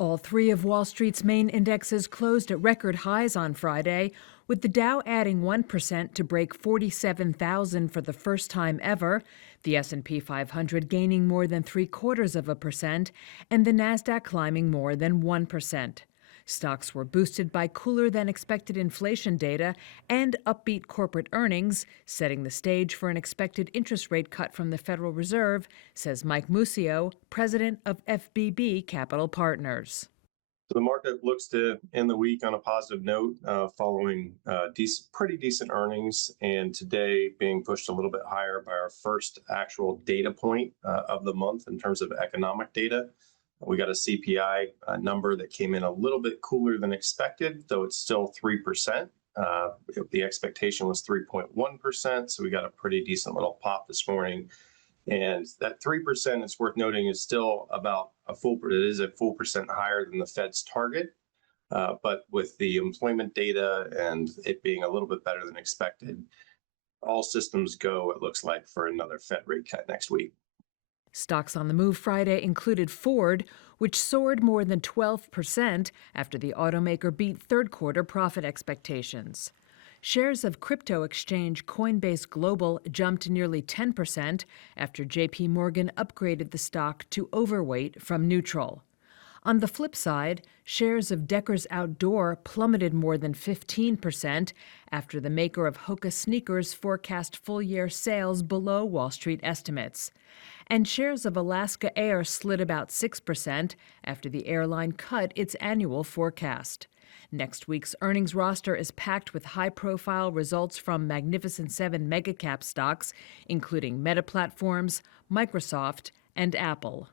All three of Wall Street's main indexes closed at record highs on Friday, with the Dow adding 1% to break 47,000 for the first time ever, the S&P 500 gaining more than 0.75%, and the Nasdaq climbing more than 1%. Stocks were boosted by cooler-than-expected inflation data and upbeat corporate earnings, setting the stage for an expected interest rate cut from the Federal Reserve, says Mike Muscio, president of FBB Capital Partners. So the market looks to end the week on a positive note, following pretty decent earnings, and today being pushed a little bit higher by our first actual data point of the month in terms of economic data. We got a CPI number that came in a little bit cooler than expected, though it's still 3%. The expectation was 3.1%, so we got a pretty decent little pop this morning. And that 3%, it's worth noting, is still about it is a full percent higher than the Fed's target. But with the employment data and it being a little bit better than expected, all systems go, it looks like, for another Fed rate cut next week. Stocks on the move Friday included Ford, which soared more than 12% after the automaker beat third-quarter profit expectations. Shares of crypto exchange Coinbase Global jumped nearly 10% after J.P. Morgan upgraded the stock to overweight from neutral. On the flip side, shares of Deckers Outdoor plummeted more than 15% after the maker of Hoka sneakers forecast full-year sales below Wall Street estimates. And shares of Alaska Air slid about 6% after the airline cut its annual forecast. Next week's earnings roster is packed with high-profile results from Magnificent Seven megacap stocks, including Meta Platforms, Microsoft, and Apple.